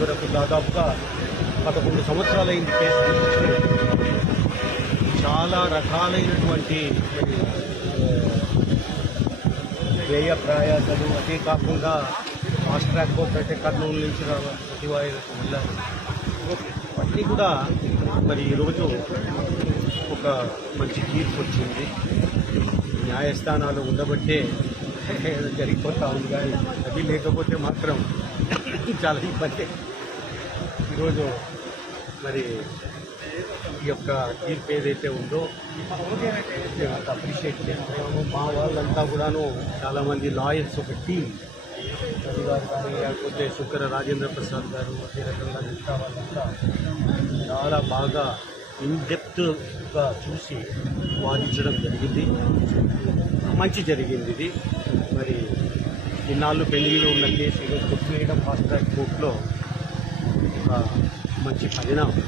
వరకు దాదాపుగా పదకొండు సంవత్సరాలైంది కేసు చాలా రకాలైనటువంటి వ్యయ ప్రయాసాలు అదే కాకుండా ఫాస్ట్ ట్రాక్ పోతే కర్నూలు నుంచి రావాలి సచివాలయాలకు వెళ్ళాలి అన్నీ కూడా మరి ఈరోజు ఒక మంచి తీర్పు వచ్చింది. న్యాయస్థానాలు ఉండబట్టే జరిగిపోతా ఉంది కానీ అది లేకపోతే మాత్రం చాలా ఇబ్బంది. ఈరోజు మరి ఈ యొక్క తీర్పు ఏదైతే ఉందో అంత అప్రిషియేట్ చేస్తున్నాము. మా వాళ్ళంతా కూడాను చాలామంది లాయర్స్ ఒక టీం రవి గారు కానీ లేకపోతే శుక్ర రాజేంద్ర ప్రసాద్ గారు అదే రకంగా మిగతా వాళ్ళంతా చాలా బాగా ఇన్ డెప్త్గా చూసి వాదించడం జరిగింది. మంచి జరిగింది ఇది. మరి ఇన్నాళ్ళు పెండింగ్లో ఉన్న కేసు ఈరోజు కొట్టువేయడం ఫాస్ట్ ట్రాక్ కోర్టులో మంచి పరిణామం